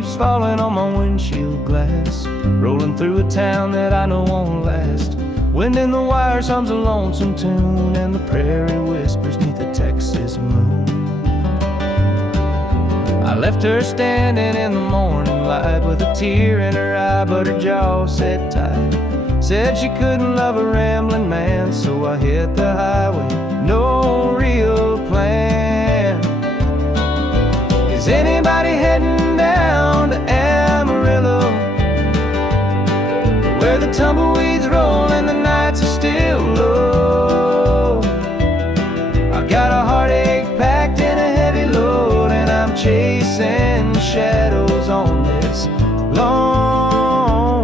keeps falling on my windshield glass, rolling through a town that I know won't last. Wind in the wires hums a lonesome tune, and the prairie whispers 'neath the Texas moon. I left her standing in the morning light with a tear in her eye, but her jaw said tight. Said she couldn't love a rambling man, so I hit the highway, no real plan. Is anybody heading down to Amarillo, where the tumbleweeds roll and the nights are still low? I got a heartache packed in a heavy load, and I'm chasing shadows on this lonesome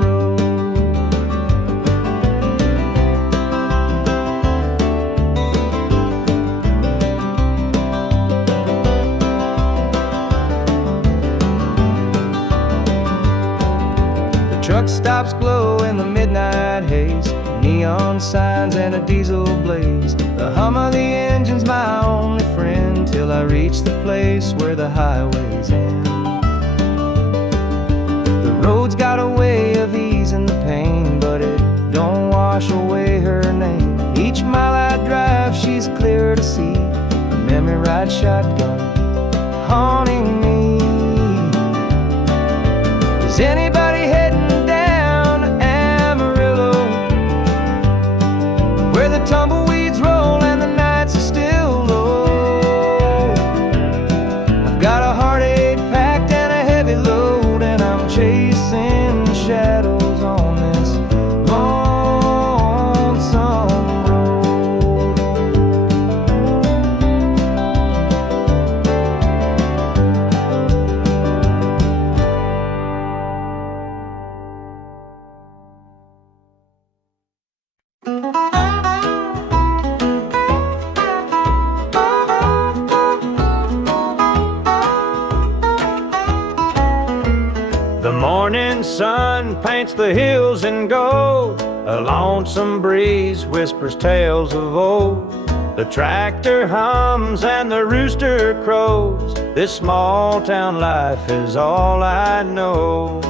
road. The truck stops glow in the midnight haze, neon signs and a diesel blaze. The hum of the engine's my only friend, till I reach the place where the highways end. The road's got a way of easing the pain, but it don't wash away her name. Each mile I drive, she's clear to see, a memory ride shotgun haunting me. Is anybody heading down to Amarillo, where the tumbleweeds roll and the nights are still low? I've got a heartache packed and a heavy load, and I'm chasing shadows on this lonesome road. The morning sun paints the hills in gold, a lonesome breeze whispers tales of old. The tractor hums and the rooster crows, this small town life is all I know.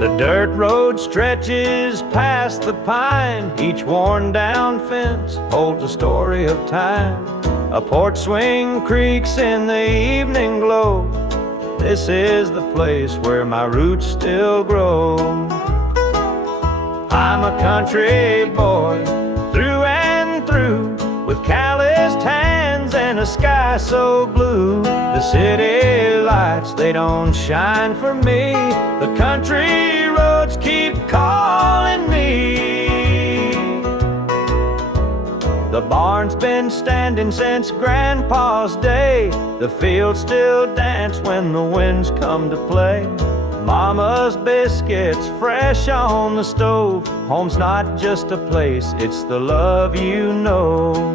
The dirt road stretches past the pine, each worn down fence holds a story of time. A porch swing creaks in the evening glow, this is the place where my roots still grow. I'm a country boy, through and through, with calloused hands and a sky so blue. The city lights, they don't shine for me, the country roads keep calling me. The barn's been standing since Grandpa's day, the fields still dance when the winds come to play. Mama's biscuits fresh on the stove, home's not just a place, it's the love you know.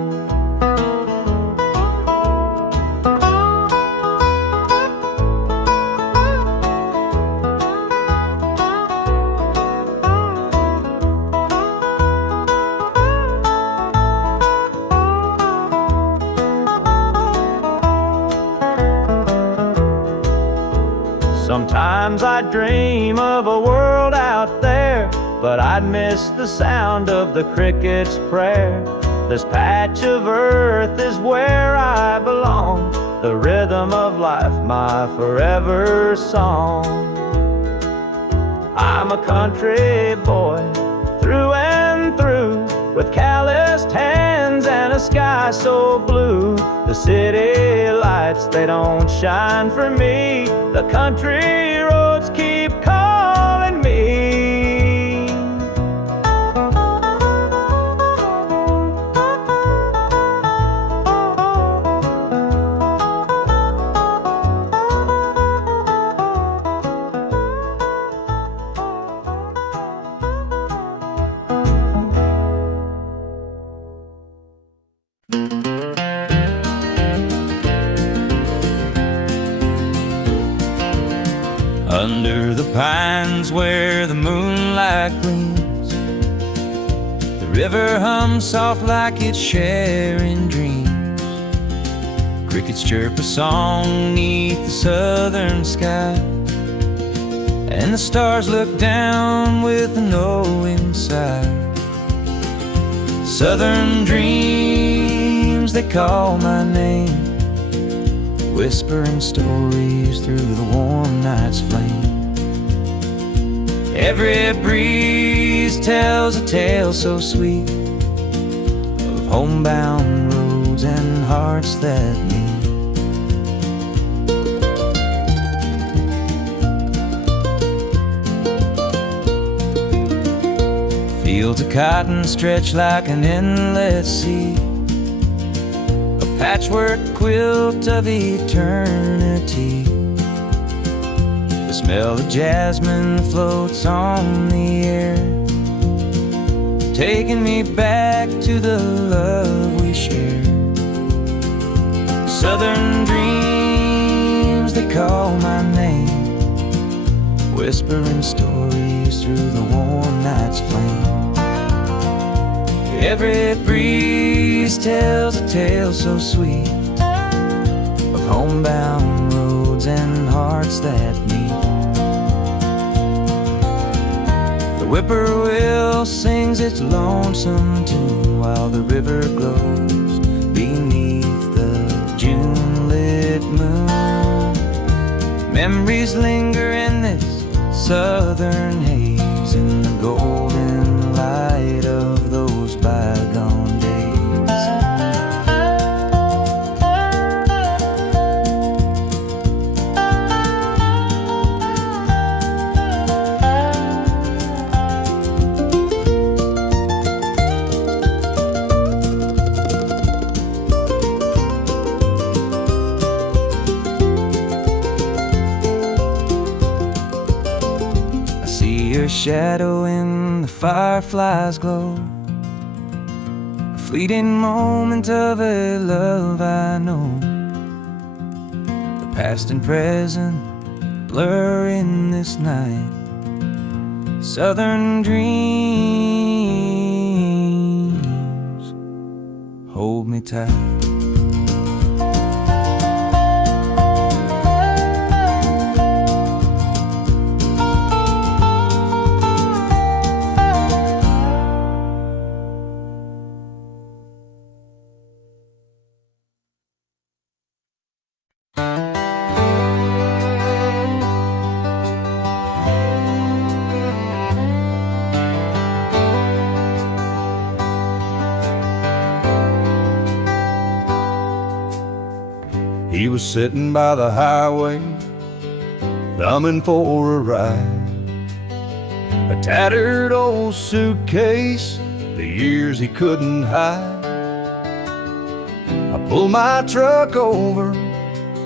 Sometimes I dream of a world out there, but I'd miss the sound of the cricket's prayer. This patch of earth is where I belong, the rhythm of life, my forever song. I'm a country boy, through and through, with calloused hands and a sky so blue. The city lights, they don't shine for me, the country roads keep calling me. Under the pines where the moonlight gleams, the river hums soft like it's sharing dreams. Crickets chirp a song neath the southern sky, and the stars look down with a knowing sigh. Southern dreams, they call my name, whispering stories through the warm night's flame. Every breeze tells a tale so sweet of homebound roads and hearts that meet. Fields of cotton stretch like an endless sea, a patchwork quilt of eternity. The smell of jasmine floats on the air, taking me back to the love we shared. Southern dreams, they call my name, whispering stories through the warm night's flame. Every breeze tells a tale so sweet of homebound roads and hearts that meet. The whippoorwill sings its lonesome tune while the river glows beneath the June-lit moon. Memories linger in this southern haze, in the golden light of those bygone days. I see your shadow in the firefly's glow, a fleeting moment of a love I know. The past and present blur in this night. Southern dreams, hold me tight. He was sitting by the highway, thumbing for a ride. A tattered old suitcase, the years he couldn't hide. I pulled my truck over,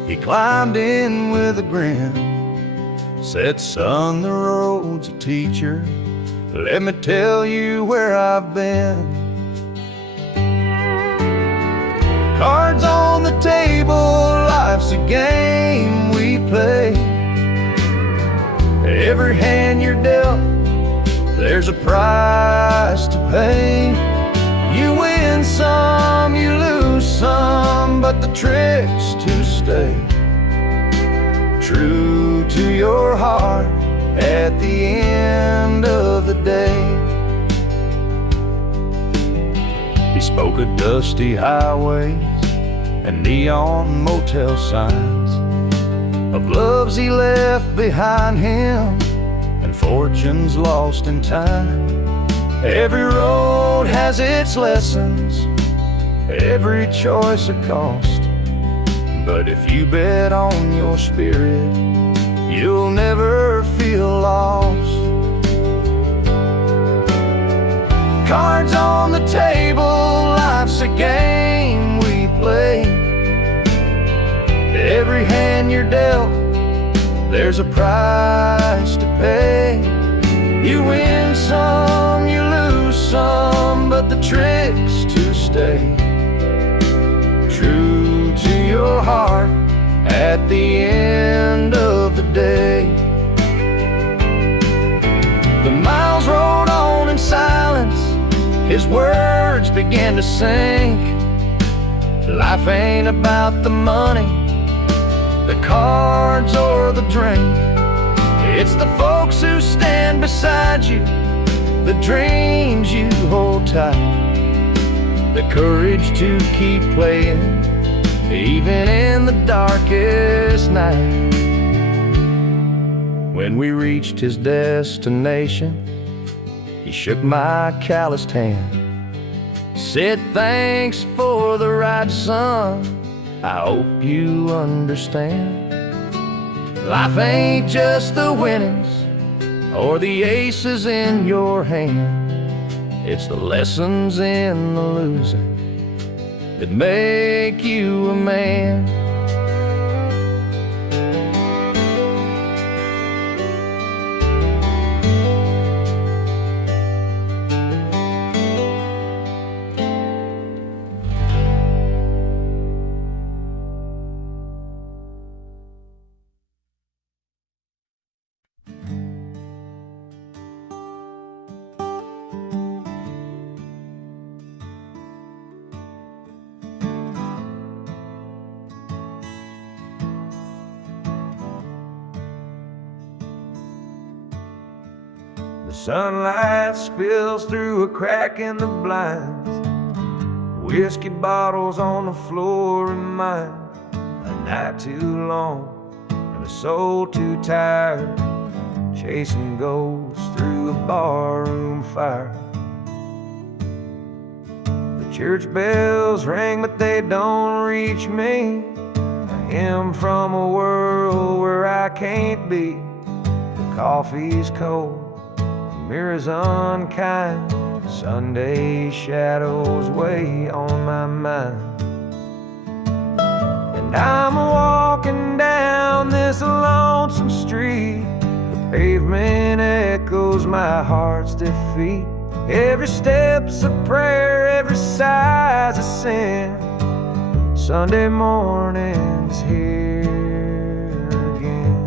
he climbed in with a grin. Said, son, the road's a teacher, let me tell you where I've been. Cards on the table, life's a game we play. Every hand you're dealt, there's a price to pay. You win some, you lose some, but the trick's to stay true to your heart at the end of the day. He spoke of dusty highways and neon motel signs, of loves he left behind him and fortunes lost in time. Every road has its lessons, every choice a cost, but if you bet on your spirit, you'll never feel lost. Cards on the table, life's a game we play. Every hand you're dealt, there's a price to pay. You win some, you lose some, but the trick's to stay true to your heart at the end of the day. The miles rolled on in silence, his words began to sink. Life ain't about the money, the cards, or the drink. It's the folks who stand beside you, the dreams you hold tight, the courage to keep playing, even in the darkest night. When we reached his destination, he shook my calloused hand, said, "Thanks for the ride, son, I hope you understand. Life ain't just the winnings or the aces in your hand. It's the lessons in the losing that make you a man." Sunlight spills through a crack in the blinds. Whiskey bottles on the floor remind a night too long and a soul too tired, chasing ghosts through a barroom fire. The church bells ring, but they don't reach me. A hymn from a world where I can't be. The coffee's cold, mirrors unkind, Sunday shadows weigh on my mind. And I'm walking down this lonesome street. The pavement echoes my heart's defeat. Every step's a prayer, every sigh's a sin. Sunday morning's here again.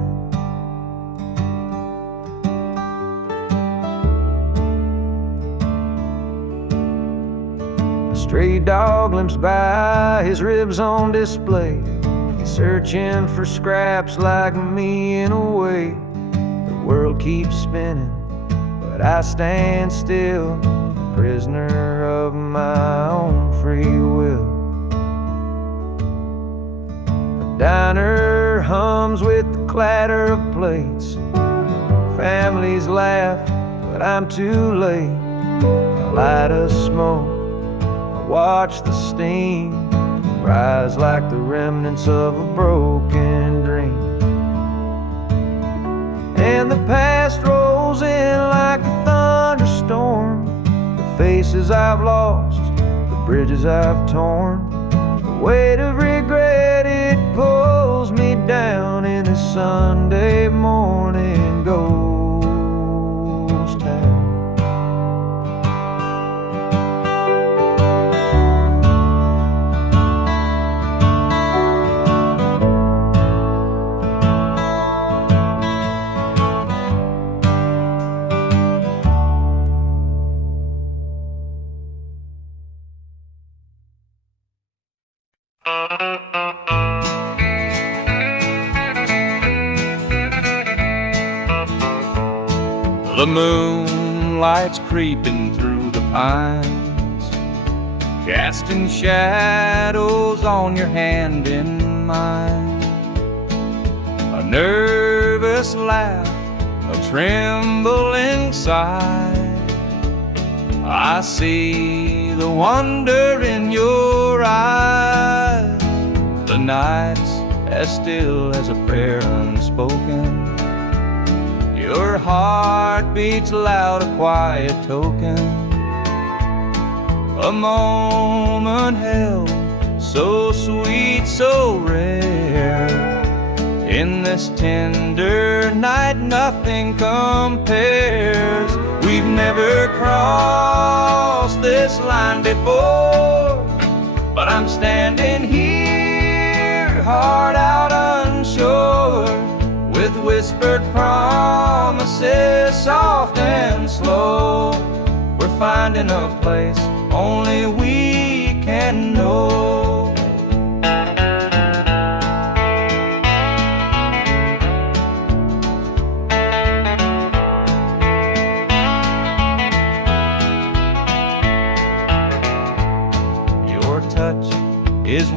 Stray dog limps by, his ribs on display. He's searching for scraps like me in a way. The world keeps spinning, but I stand still, prisoner of my own free will. The diner hums with the clatter of plates. Families laugh, but I'm too late. A light of smoke, watch the steam rise like the remnants of a broken dream. And the past rolls in like a thunderstorm. The faces I've lost, the bridges I've torn. The weight of regret, it pulls me down in a Sunday morning ghost town. The moonlight's creeping through the pines, casting shadows on your hand in mine. A nervous laugh, a trembling sigh. I see the wonder in your eyes. The night's as still as a prayer unspoken. Your heart beats loud, a quiet token. A moment held, so sweet, so rare. In this tender night, nothing compares. We've never crossed this line before, but I'm standing here, heart out unsure, with whispered promises, soft and slow. We're finding a place only we can know.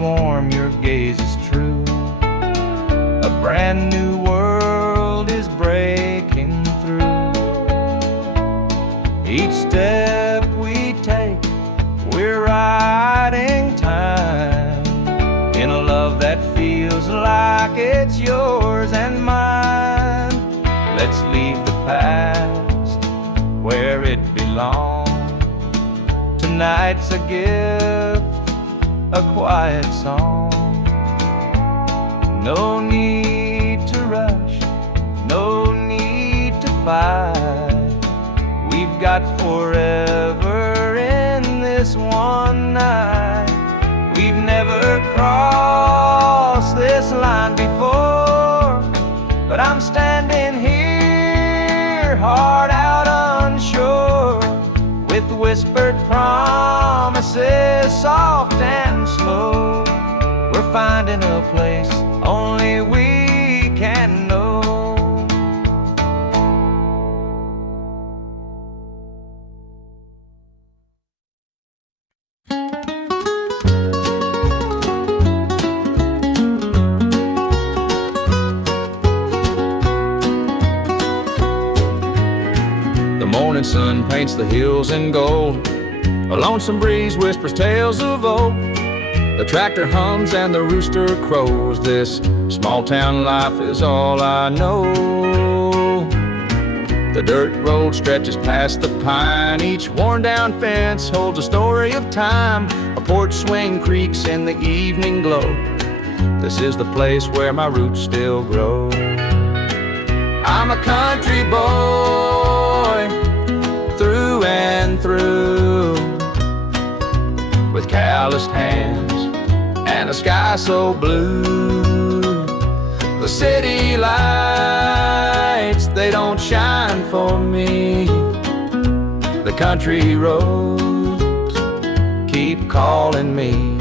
warm, your gaze is true. A brand new world is breaking through. Each step we take, we're riding time in a love that feels like it's yours and mine. Let's leave the past where it belongs. Tonight's a gift, a quiet song. No need to rush, no need to fight. We've got forever in this one night. We've never crossed this line before, but I'm standing here, heart out unsure, with whispered promises, soft and slow. We're finding a place only we can know. The morning sun paints the hills in gold. A lonesome breeze whispers tales of old. The tractor hums and the rooster crows. This small town life is all I know. The dirt road stretches past the pine. Each worn down fence holds a story of time. A porch swing creaks in the evening glow. This is the place where my roots still grow. I'm a country boy, through and through, with calloused hands and a sky so blue. The city lights, they don't shine for me. The country roads keep calling me.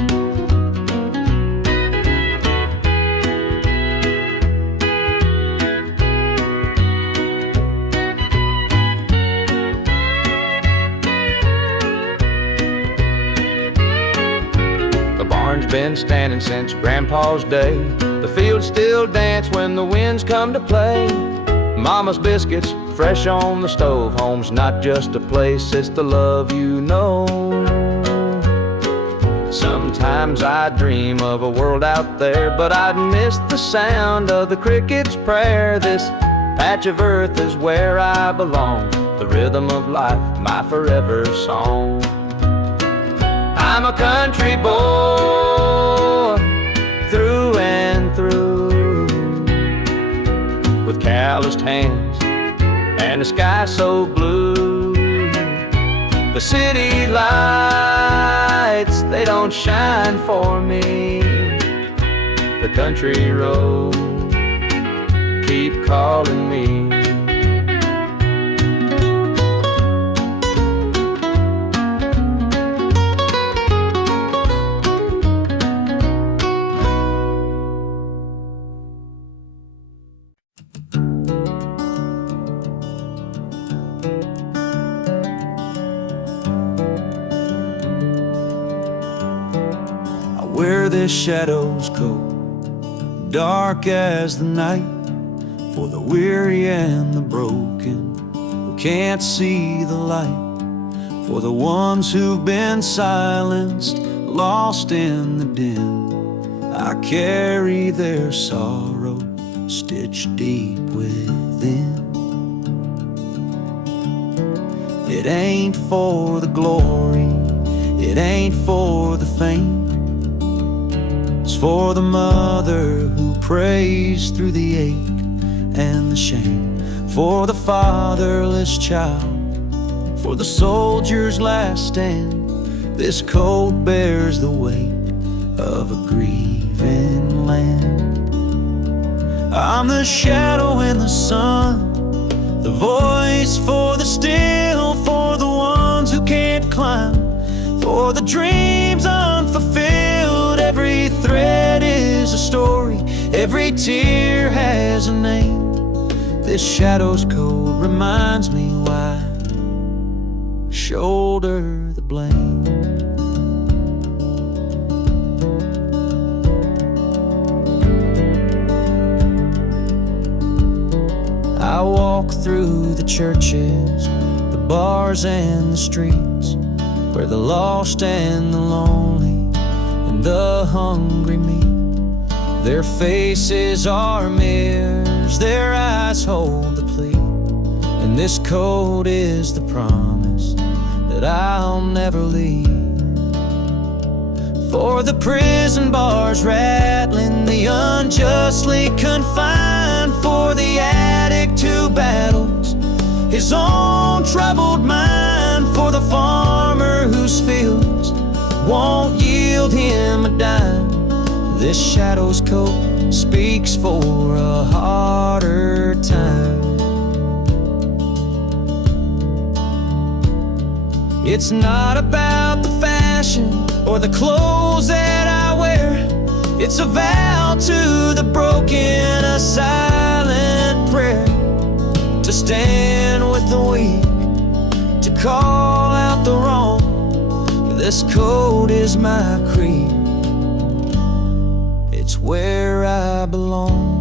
Been standing since Grandpa's day. The fields still dance when the winds come to play. Mama's biscuits fresh on the stove. Home's not just a place, it's the love you know. Sometimes I dream of a world out there, but I'd miss the sound of the cricket's prayer. This patch of earth is where I belong. The rhythm of life, my forever song. I'm a country boy, through and through, with calloused hands and a sky so blue. The city lights, they don't shine for me. The country roads keep calling me. Where the shadows go, dark as the night, for the weary and the broken who can't see the light, for the ones who've been silenced, lost in the din. I carry their sorrow stitched deep within. It ain't for the glory, it ain't for the fame. It's for the mother who prays through the ache and the shame, for the fatherless child, for the soldier's last stand. This coat bears the weight of a grieving land. I'm the shadow in the sun, the voice for the still, for the ones who can't climb, for the dreams unfulfilled. Every thread is a story, every tear has a name. This shadow's code reminds me why I shoulder the blame. I walk through the churches, the bars and the streets, where the lost and the lonely and the hungry meet. Their faces are mirrors, their eyes hold the plea, and this code is the promise that I'll never leave. For the prison bars rattling, the unjustly confined, for the addict who battles his own troubled mind, for the farmer whose fields won't yield him a dime. This shadow's coat speaks for a harder time. It's not about the fashion or the clothes that I wear. It's a vow to the broken, a silent prayer, to stand with the weak, to call out the wrong. This code is my creed, it's where I belong.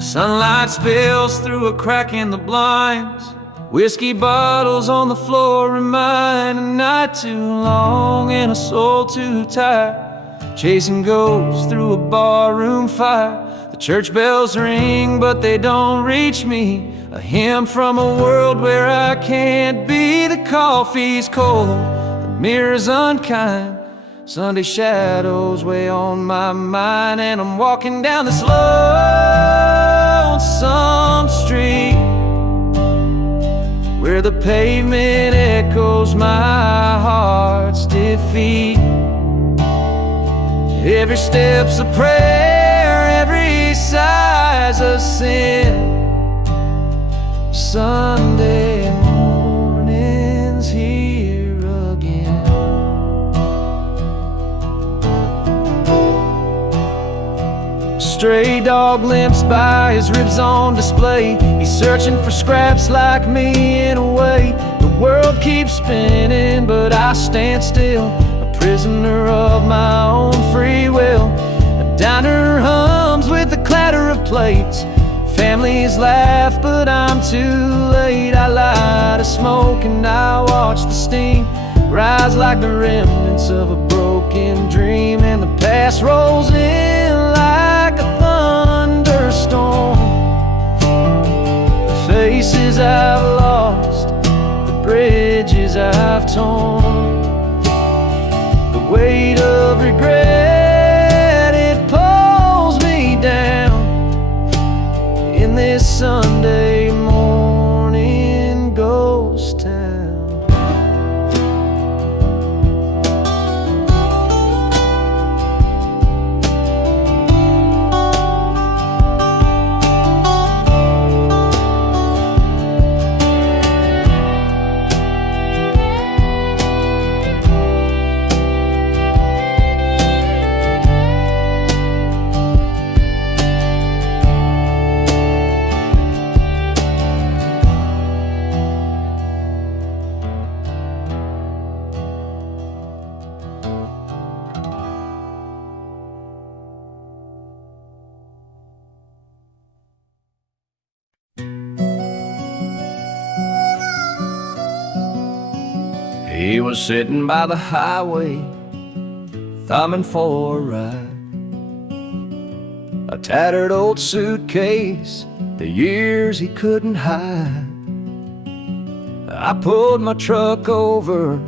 Sunlight spills through a crack in the blinds. Whiskey bottles on the floor remind a night too long and a soul too tired, chasing ghosts through a barroom fire. The church bells ring, but they don't reach me. A hymn from a world where I can't be. The coffee's cold, the mirror's unkind. Sunday shadows weigh on my mind, and I'm walking down this lonesome street where the pavement echoes my heart's defeat. Every step's a prayer, every sigh's a sin. Sunday morning's here again. A stray dog limps by, his ribs on display. He's searching for scraps like me in a way. The world keeps spinning, but I stand still, a prisoner of my own free will. A diner hums with the clatter of plates. Families laugh, but I'm too late. I light a smoke and I watch the steam rise like the remnants of a broken dream. And the past rolls in like a thunderstorm. The faces I've lost, the bridges I've torn, the weight of regret, it pulls me down in this Sunday morning ghost town. He was sitting by the highway, thumbing for a ride. A tattered old suitcase, the years he couldn't hide. I pulled my truck over,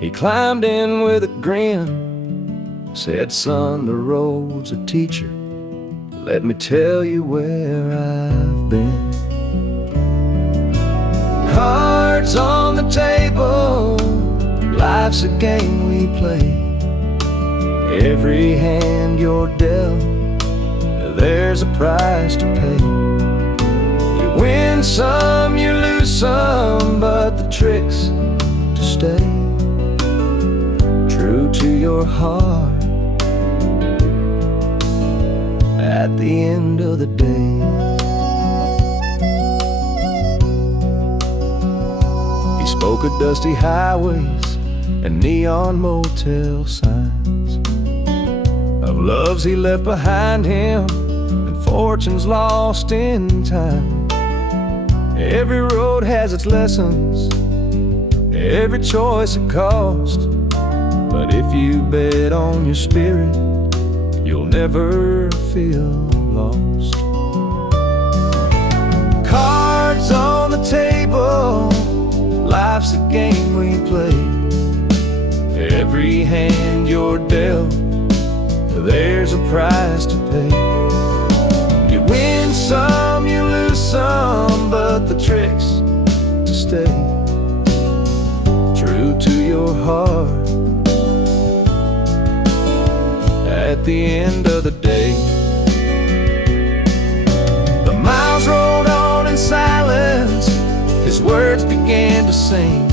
he climbed in with a grin. Said, son, the road's a teacher, let me tell you where I've been. Cards on the table, life's a game we play. Every hand you're dealt, there's a price to pay. win some, you lose some, but the trick's to stay true to your heart at the end of the day. He spoke of dusty highways and neon motel signs, of loves he left behind him and fortunes lost in time. Every road has its lessons, every choice a cost, but if you bet on your spirit, you'll never feel lost. Cards on the table, life's a game we play. Every hand you're dealt, there's a price to pay. You win some, you lose some, but the trick's to stay true to your heart at the end of the day. The miles rolled on in silence, his words began to sing.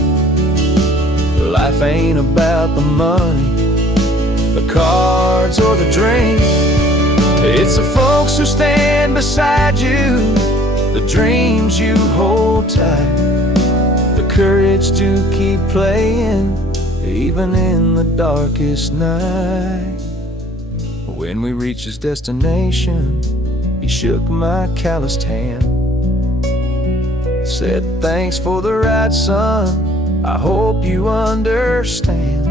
Life ain't about the money, the cards or the drink. It's the folks who stand beside you, the dreams you hold tight, the courage to keep playing even in the darkest night. When we reached his destination, he shook my calloused hand, said, "Thanks for the ride, son, I hope you understand.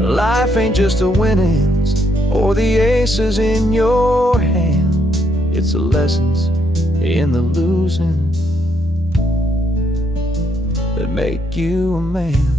Life ain't just the winnings or the aces in your hand, it's the lessons in the losing that make you a man."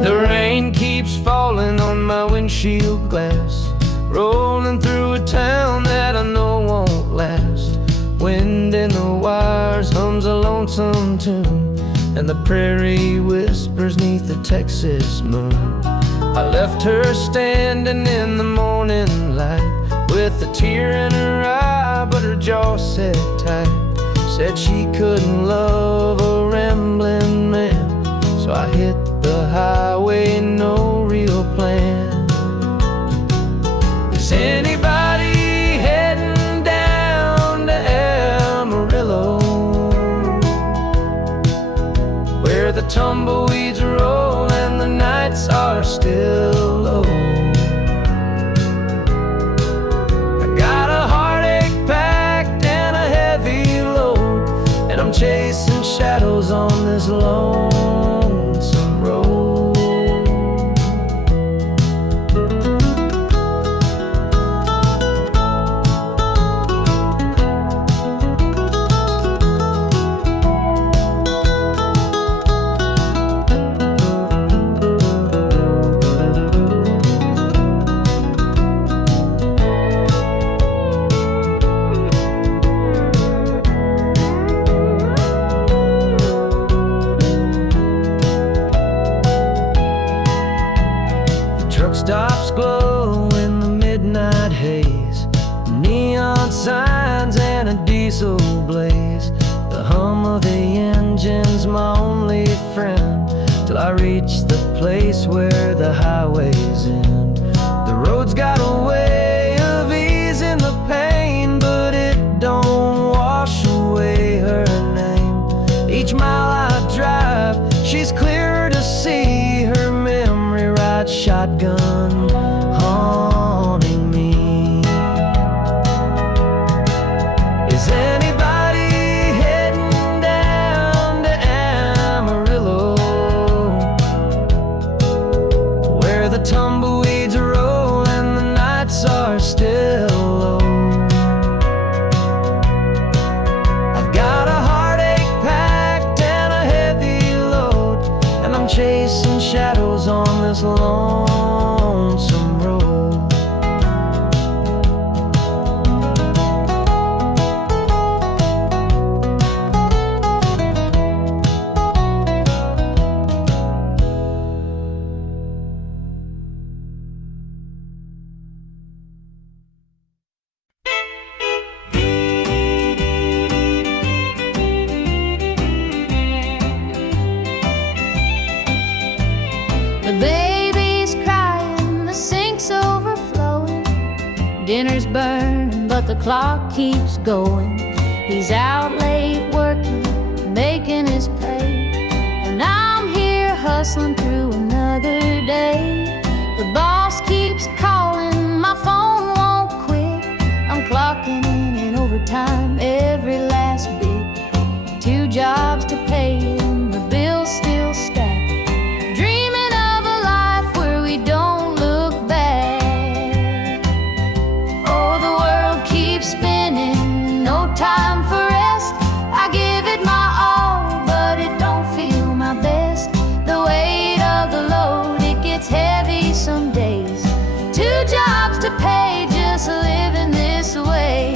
The rain keeps falling on my windshield glass, rolling through a town that I know won't last. Wind in the wires hums a lonesome tune, and the prairie whispers neath the Texas moon. I left her standing in the morning light, with a tear in her eye, but her jaw set tight. Said she couldn't love a rambling man, so I hit the highway, no real plan. Is anybody heading down to Amarillo, where the tumbleweeds roll and the nights are still low? I got a heartache packed and a heavy load, and I'm chasing shadows on this lonesome road. Stops glow in the midnight haze, neon signs and a diesel blaze. The hum of the engine's my only friend, till I reach the place where the highways end. The road's got a way of easing the pain, but it don't wash away her name. Each mile I drive, she's clearer to see, her memory rides shotgun, haunting me. Is anybody heading down to chasing shadows on this lonesome road. The baby's crying, the sink's overflowing. Dinner's burning, but the clock keeps going. He's out late working, making his pay, and I'm here hustling through another day. The boss keeps calling, my phone won't quit. I'm clocking in overtime every last bit. 2 jobs to pay and the bills still stack. Time for rest, I give it my all, but it don't feel my best. The weight of the load, it gets heavy some days. 2 jobs to pay, just living this way.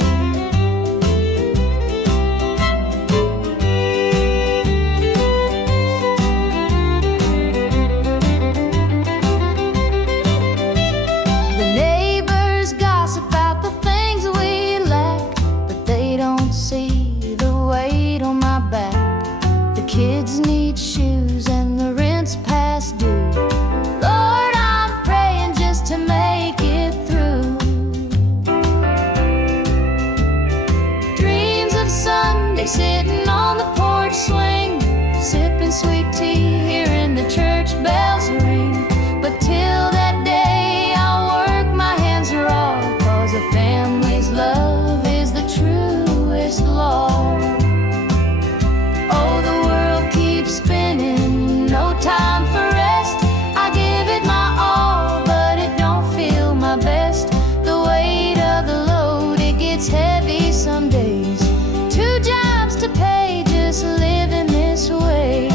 The neighbors gossip about the things we lack, they don't see the weight on my back. The kids need shoes and the rent's past due. Lord, I'm praying just to make it through. Dreams of Sunday sitting on the porch swing, sipping sweet tea, hearing the church bells ring. But till that day I'll work my hands raw, 'cause a family's love is the truest law. Oh, the world keeps spinning, no time for rest. I give it my all, but it don't feel my best. The weight of the load, it gets heavy some days. 2 jobs to pay, just living this way.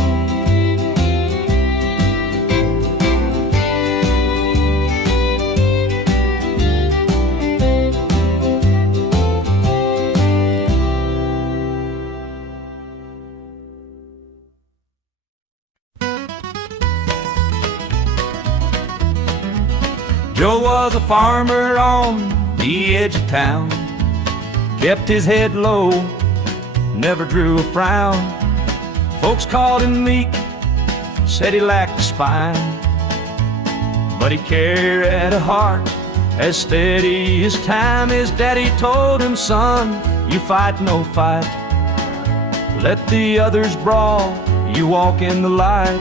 Joe was a farmer on the edge of town, kept his head low, never drew a frown. Folks called him meek, said he lacked a spine, but he carried a heart as steady as time. His daddy told him, son, you fight no fight, let the others brawl, you walk in the light.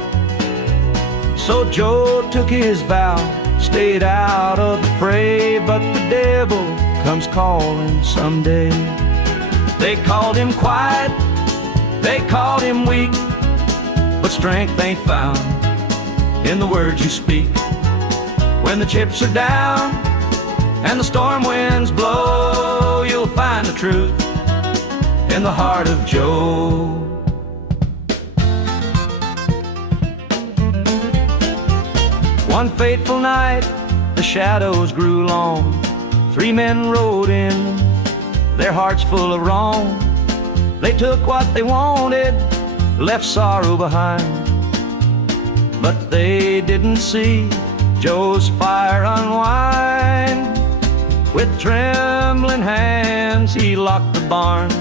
So Joe took his vow, stayed out of the fray, but the devil comes calling someday. They called him quiet, they called him weak, but strength ain't found in the words you speak. When the chips are down and the storm winds blow, you'll find the truth in the heart of Joe. One fateful night, the shadows grew long. 3 men rode in, their hearts full of wrong. They took what they wanted, left sorrow behind, but they didn't see Joe's fire unwind. With trembling hands, he locked the barn,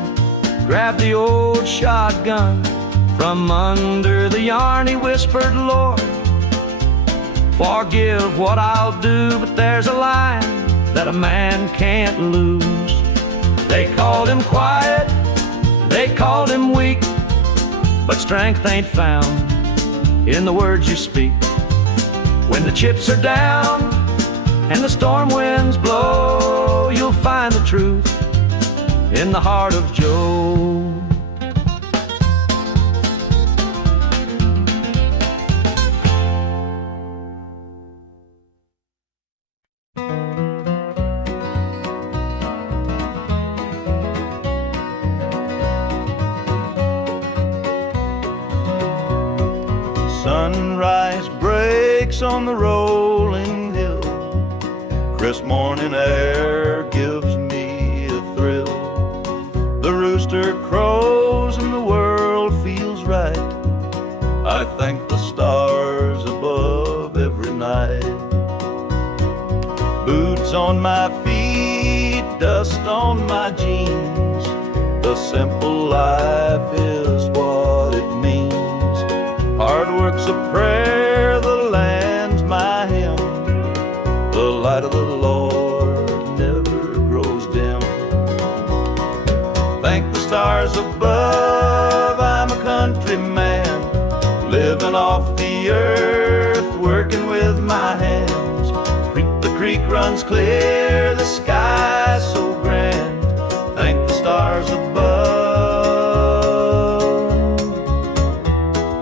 grabbed the old shotgun from under the yarn. He whispered, Lord, forgive what I'll do, but there's a line that a man can't lose. They called him quiet, they called him weak, but strength ain't found in the words you speak. When the chips are down and the storm winds blow, you'll find the truth in the heart of Joe. Sunrise breaks on the rolling hill. Crisp morning air gives me a thrill. The rooster crows and the world feels right. I thank the stars above every night. Boots on my feet, dust on my jeans. The simple life is what it means. Hard work's a prayer, the land's my hymn. The light of the Lord never grows dim. Thank the stars above, I'm a country man, living off the earth, working with my hands. The creek runs clear, the sky's so grand. Thank the stars above,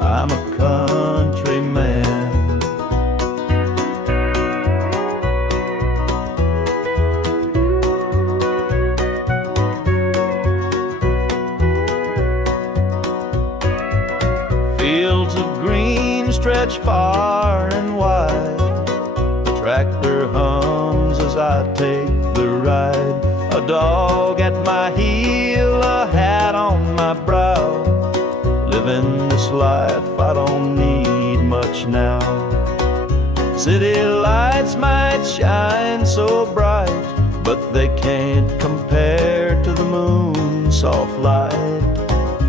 I'm a country man. Fields of green stretch far and wide. The tractor hums as I take the ride. A dog at my heel, a hat on my brow. Living this life, I don't need much now. City lights might shine so bright, but they can't compare to the moon's soft light.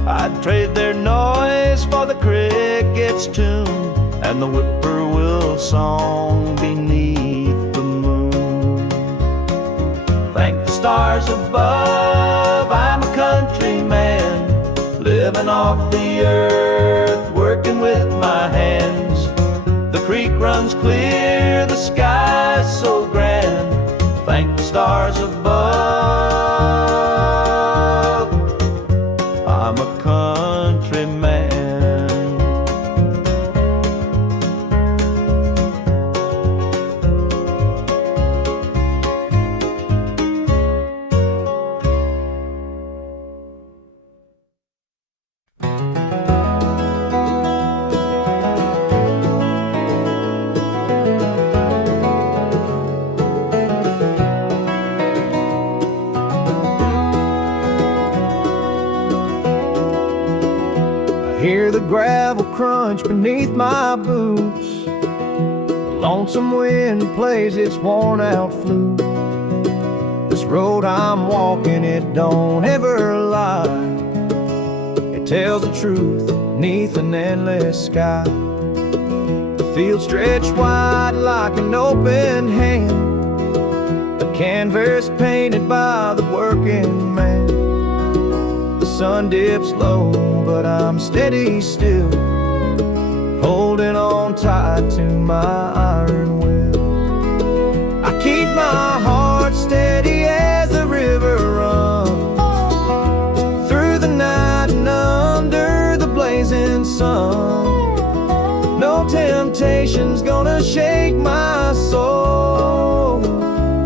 I'd trade their noise for the cricket's tune and the whippoorwill song beneath the moon. Thank the stars above, I'm a country man, living off the earth, working with my hands. The creek runs clear, the sky's so grand. Thank the stars above, I'm a country man. Hear the gravel crunch beneath my boots. The lonesome wind plays its worn out flute. This road I'm walking, it don't ever lie. It tells the truth neath an endless sky. The field stretched wide like an open hand, a canvas painted by the working man. The sun dips low, but I'm steady still, holding on tight to my iron will. I keep my heart steady as the river runs through the night and under the blazing sun. No temptation's gonna shake my soul.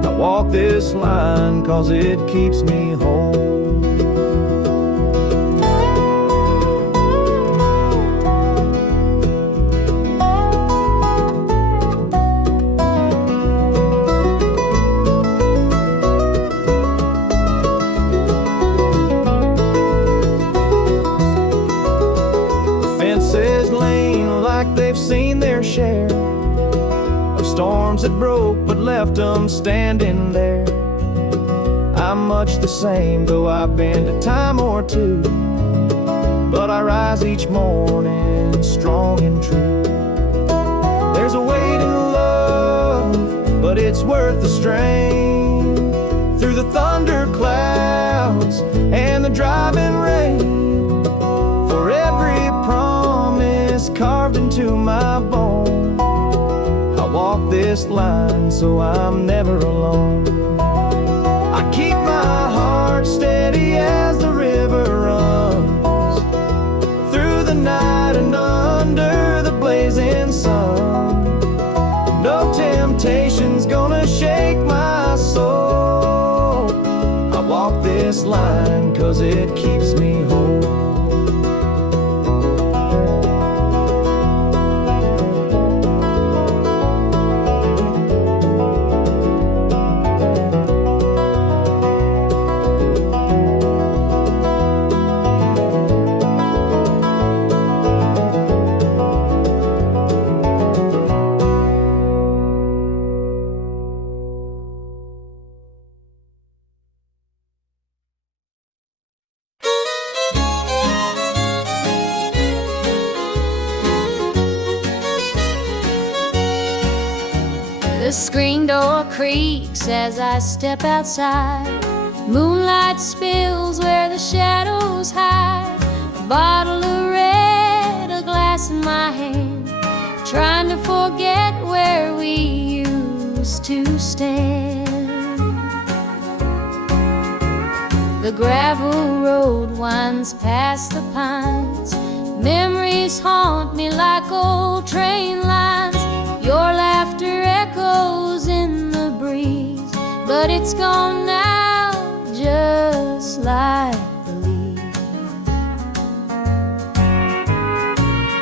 I walk this line 'cause it keeps me whole. Seen their share of storms that broke but left them standing there. I'm much the same, though I've been a time or two, but I rise each morning strong and true. There's a weight in love, but it's worth the strain. Through the thunder clouds and the driving rain, for every promise carved into my bone, I walk this line so I'm never alone. I keep my heart steady as the river runs through the night and under the blazing sun. No temptation's gonna shake my soul. I walk this line 'cause it keeps me whole. The screen door creaks as I step outside. Moonlight spills where the shadows hide. A bottle of red, a glass in my hand, trying to forget where we used to stand. The gravel road winds past the pines. Memories haunt me like old train lines. Your laughter echoes in the breeze, but it's gone now, just like the leaves.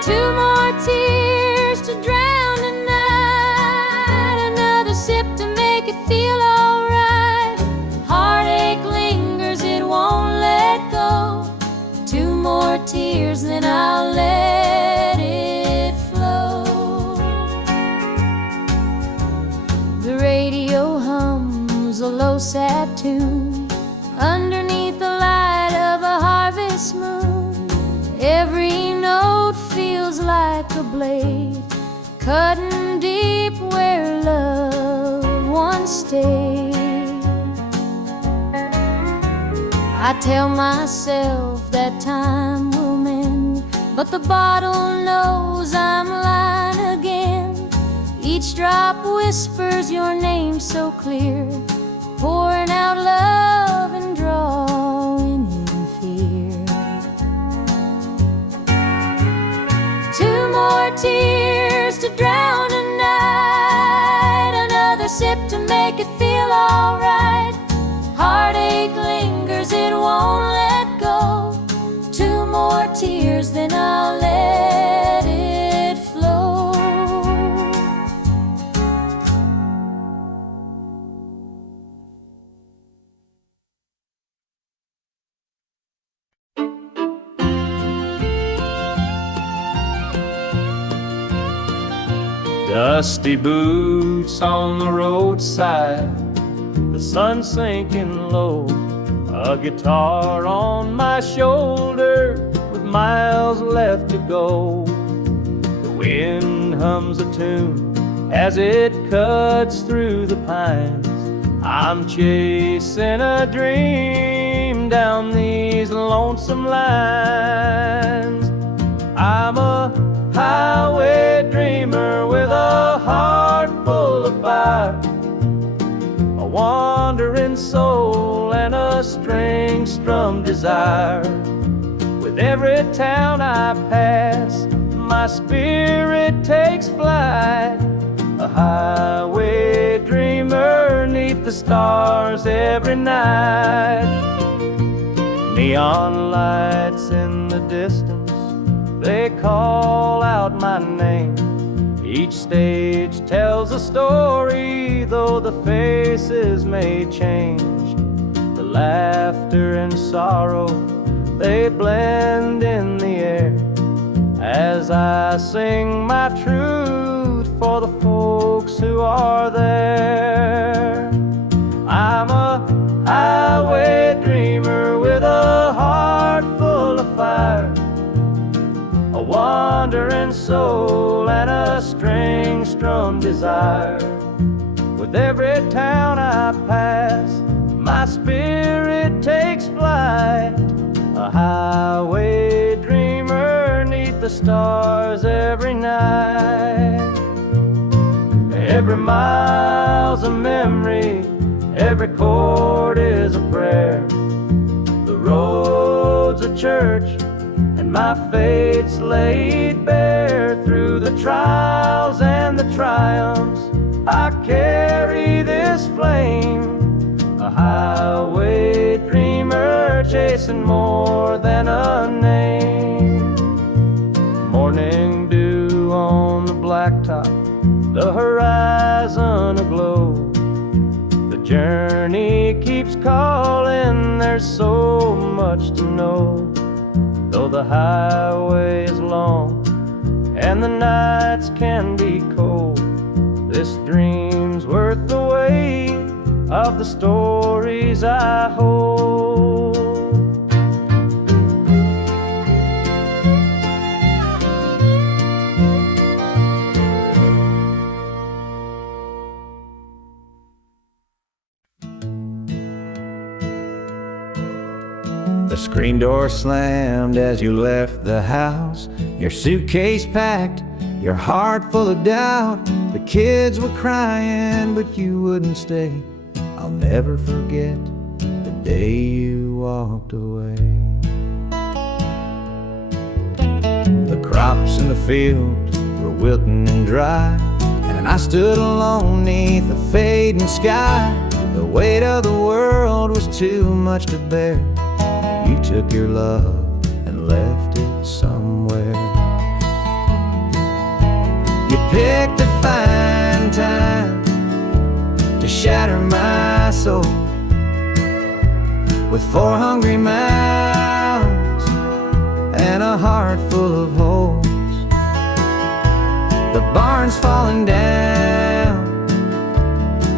Two more tears to drown the night, another sip to make it feel alright. Heartache lingers, it won't let go. Two more tears, then I'll let it flow. The radio hums a low sad tune underneath the light of a harvest moon. Every note feels like a blade cutting deep where love once stayed. I tell myself that time will mend, but the bottle knows I'm lying again. Each drop whispers your name so clear, pouring out love and drawing in fear. Two more tears to drown a night, another sip to make it feel alright. Heartache lingers, it won't let go. Two more tears, then I'll let it flow. Dusty boots on the roadside, the sun sinking low, a guitar on my shoulder with miles left to go. The wind hums a tune as it cuts through the pines. I'm chasing a dream down these lonesome lines. I'm a highway dreamer with a heart full of fire, a wandering soul and a string-strummed desire. With every town I pass, my spirit takes flight, a highway dreamer 'neath the stars every night. Neon lights in the distance, they call out my name. Each stage tells a story, though the faces may change. The laughter and sorrow, they blend in the air as I sing my truth for the folks who are there. I'm a highway dreamer with a heart full of fire, a wandering soul and a string-strummed desire. With every town I pass, my spirit takes flight, a highway dreamer 'neath the stars every night. Every mile's a memory, every chord is a prayer. The road's a church, and my fate's laid bare. Through the trials and the triumphs, I carry this flame, a highway dreamer chasing more than a name. Morning dew on the blacktop, the horizon aglow. The journey keeps calling, there's so much to know. Though the highway is long and the nights can be cold, this dream's worth the weight of the stories I hold. Screen door slammed as you left the house, your suitcase packed, your heart full of doubt. The kids were crying, but you wouldn't stay. I'll never forget the day you walked away. The crops in the field were wilting and dry, and I stood alone neath the fading sky. The weight of the world was too much to bear. You took your love and left it somewhere. You picked a fine time to shatter my soul with 4 hungry mouths and a heart full of holes. The barn's falling down,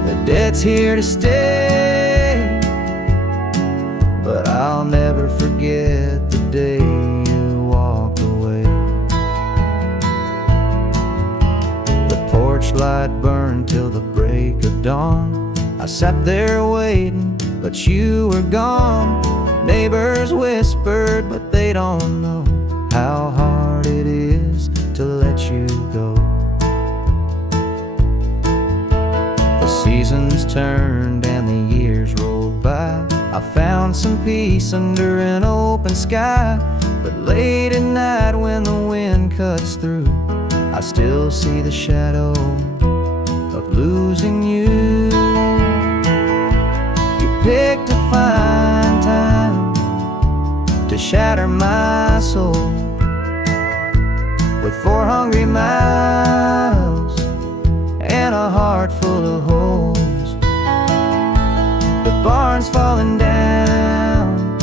the debt's here to stay, but I'll never forget the day you walked away. The porch light burned till the break of dawn. I sat there waiting, but you were gone. Neighbors whispered, but they don't know how hard it is to let you go. The seasons turned and the years rolled by. I found some peace under an open sky, but late at night when the wind cuts through, I still see the shadow of losing you. You picked a fine time to shatter my soul with 4 hungry mouths and a heart full of holes. The barn's falling down,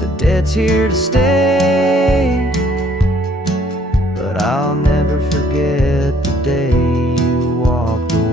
the debt's here to stay, but I'll never forget the day you walked away.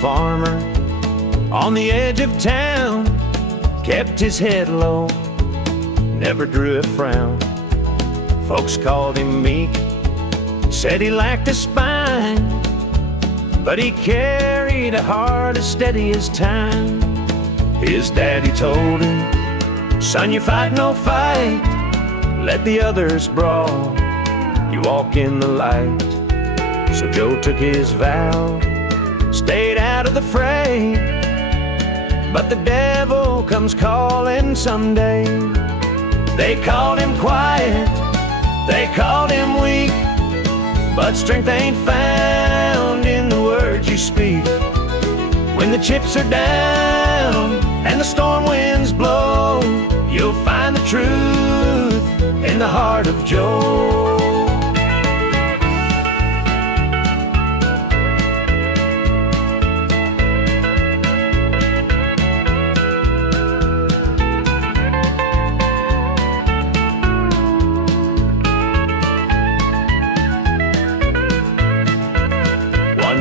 Farmer on the edge of town, kept his head low, never drew a frown. Folks called him meek, said he lacked a spine, but he carried a heart as steady as time. His daddy told him, son, you fight no fight, let the others brawl, you walk in the light. So Joe took his vow, stayed out of the fray, but the devil comes calling someday. They called him quiet, they called him weak, but strength ain't found in the words you speak. When the chips are down and the storm winds blow, you'll find the truth in the heart of Joe.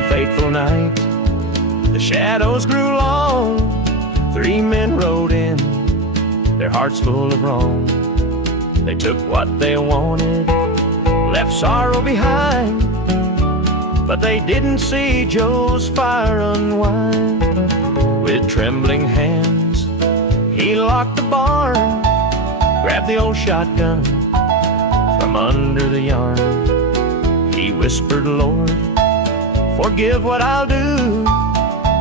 Fateful night, the shadows grew long. 3 men rode in, their hearts full of wrong. They took what they wanted, left sorrow behind, but they didn't see Joe's fire unwind. With trembling hands, he locked the barn, grabbed the old shotgun from under the yarn. He whispered, Lord, forgive what I'll do,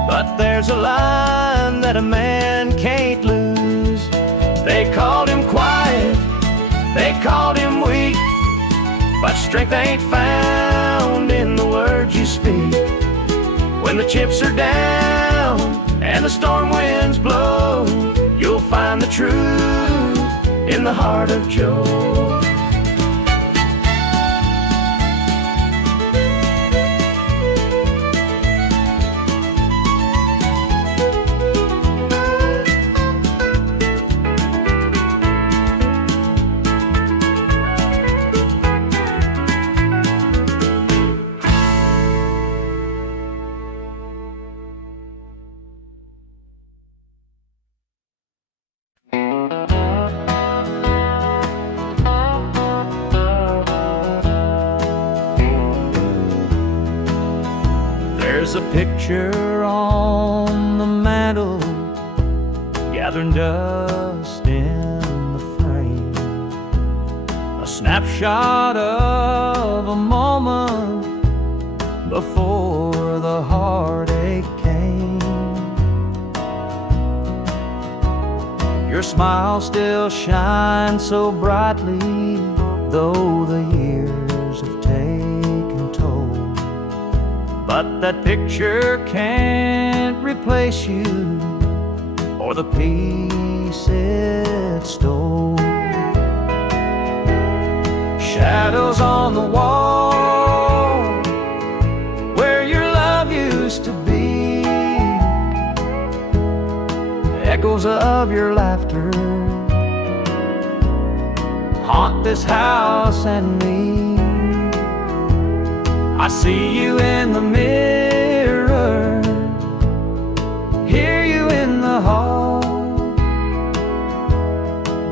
but there's a line that a man can't lose. They called him quiet, they called him weak, but strength ain't found in the words you speak. When the chips are down and the storm winds blow, you'll find the truth in the heart of Joe. There's a picture on the mantle, gathering dust in the frame, a snapshot of a moment before the heartache came. Your smile still shines so brightly, though the years have taken toll. But that picture can't replace you or the peace it stole. Shadows on the wall where your love used to be, echoes of your laughter haunt this house and me. I see you in the mirror, hear you in the hall,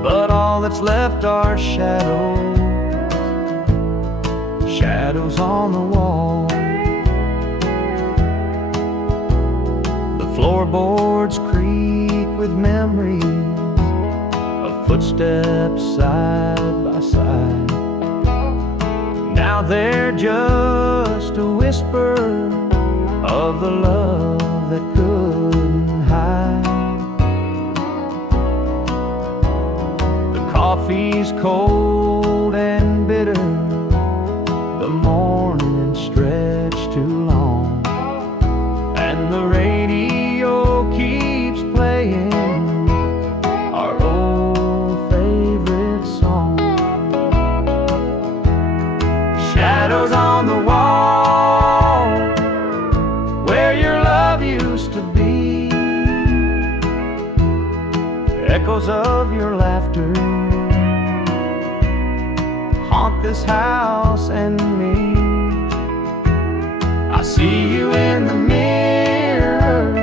but all that's left are shadows, shadows on the wall. The floorboards creak with memories of footsteps side by side. Now they're just a whisper of the love that couldn't hide. The coffee's cold and bitter, the morning stretched too long, and the radio keeps playing our old favorite song. Shadows on the wall where your love used to be, echoes of your laughter haunt this house and me. I see you in the mirror,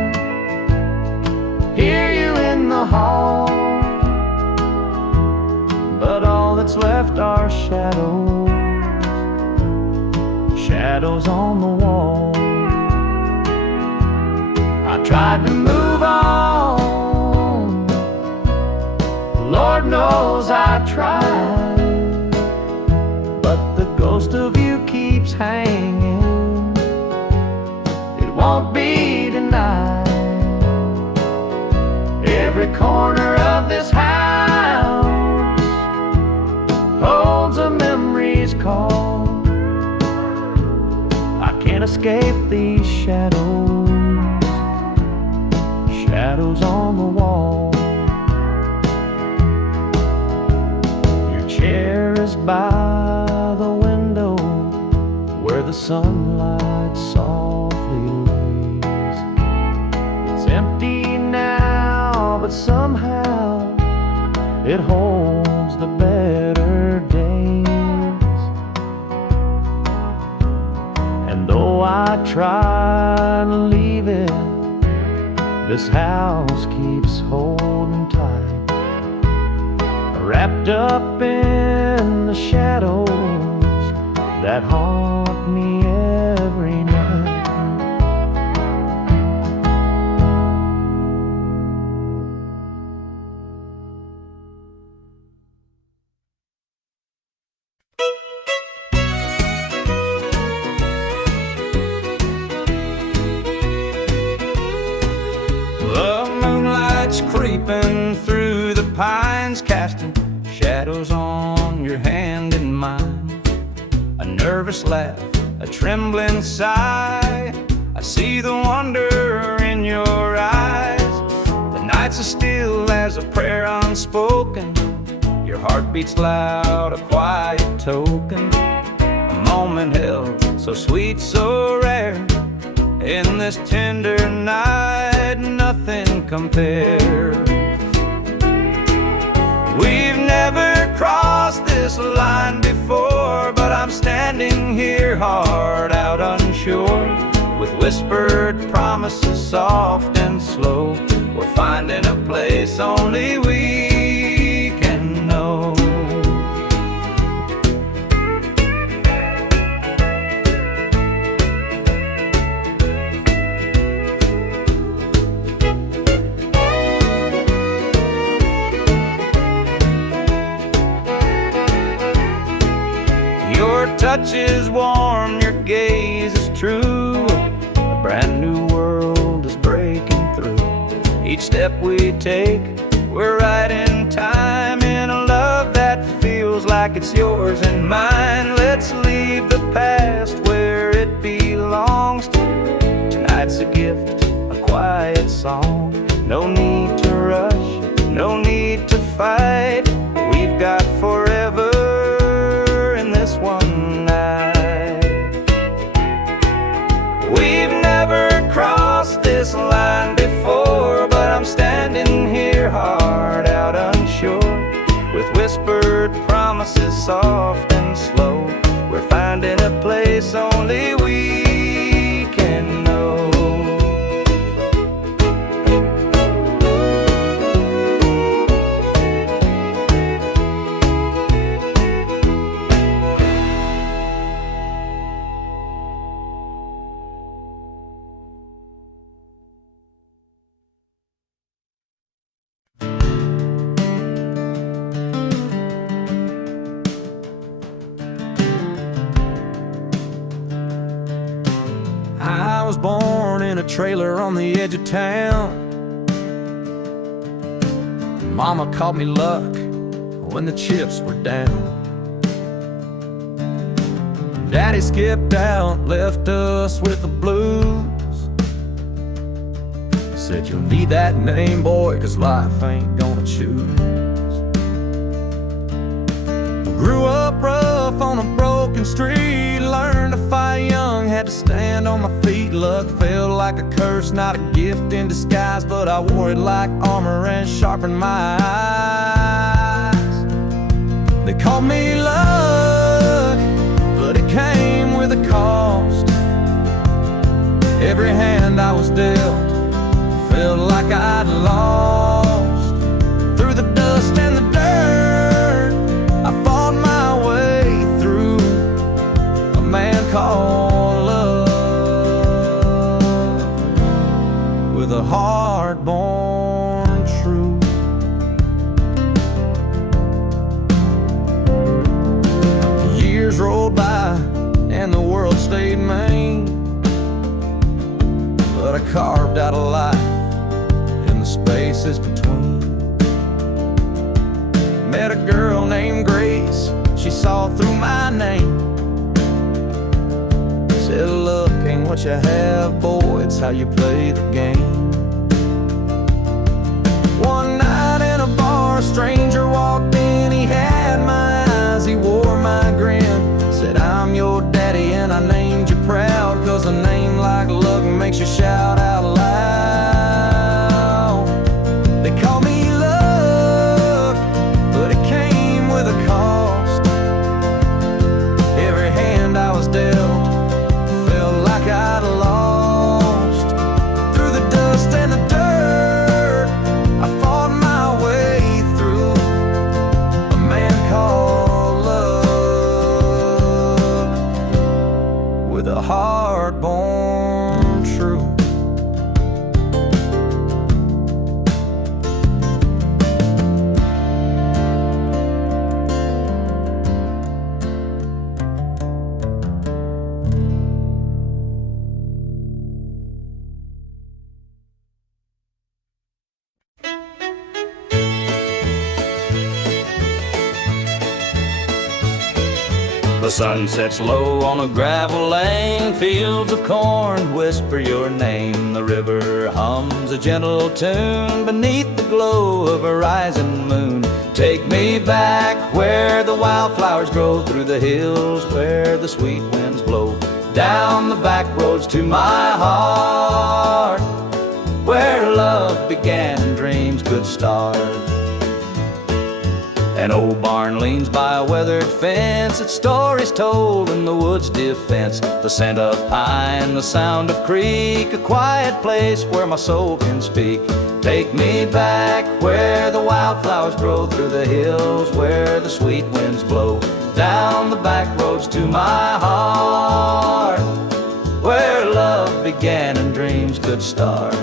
hear you in the hall, but all that's left are shadows, shadows on the wall. I tried to move on, Lord knows I tried, but the ghost of you keeps hanging, it won't be denied. Every corner of this house holds a memory's call. I can't escape these shadows, shadows on the wall. Your chair is by the window where the sunlight softly lays. It's empty now, but somehow it holds the better days. And though I try to leave it, this house keeps holding tight, wrapped up in the shadows that haunt me every night. Creeping through the pines, casting shadows on your hand and mine. A nervous laugh, a trembling sigh, I see the wonder in your eyes. The nights are still as a prayer unspoken. Your heart beats loud, a quiet token. A moment held, so sweet, so rare. In this tender night, nothing compares. We've never crossed this line before, but I'm standing here, heart out unsure, with whispered promises soft and slow. We're finding a place only we can know. Your touch is warm, your gaze is true. A brand new world is breaking through. Each step we take, we're right in time, in a love that feels like it's yours and mine. Let's leave the past where it belongs to. Tonight's a gift, a quiet song. No need to rush, no need to fight. We've got forever in this one night. We've never crossed this line before, but I'm standing here, heart out unsure, with whispered promises soft and slow. We're finding a place only we can know. I was born in a trailer on the edge of town. Mama called me luck when the chips were down. Daddy skipped out, left us with the blues. Said you'll need that name, boy, 'cause life ain't gonna choose. Grew up rough on a broken street, learned to fight young, had to stand on my feet. Luck felt like a curse, not a gift in disguise, but I wore it like armor and sharpened my eyes. They called me luck, but it came with a cost. Every hand I was dealt felt like I'd lost. Through the dust and the dirt, I fought my way through. A man called love, with a heart born true. Years rolled by and the world stayed mean, but I carved out a life in the spaces between. Met a girl named Grace, she saw through my name. Said, look, ain't what you have, boy, it's how you play the game. One night in a bar, a stranger walked in, he had my eyes, he wore my grin. Said, I'm your daddy and I named you proud, 'cause a name like luck makes you shout out loud. They call me luck, but it came with a cost. Every hand I was dealt felt like I'd lost. Through the dust and the dirt, I fought my way through. A man called love, with a heart born true. sun sets low on a gravel lane, fields of corn whisper your name. The river hums a gentle tune beneath the glow of a rising moon. Take me back where the wildflowers grow, through the hills where the sweet winds blow, down the back roads to my heart, where love began and dreams could start. An old barn leans by a weathered fence, its stories told in the wood's defense. The scent of pine, the sound of creek, a quiet place where my soul can speak. Take me back where the wildflowers grow, through the hills where the sweet winds blow, down the back roads to my heart, where love began and dreams could start.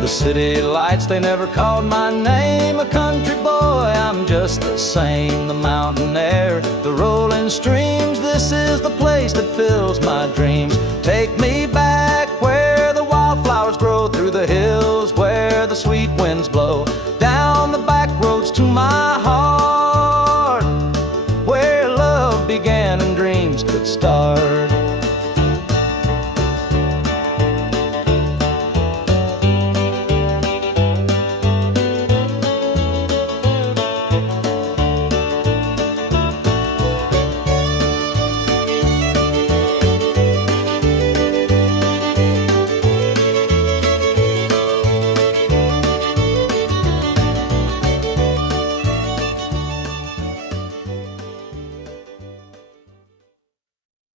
The city lights, they never called my name. A country boy, I'm just the same. The mountain air, the rolling streams, this is the place that fills my dreams. Take me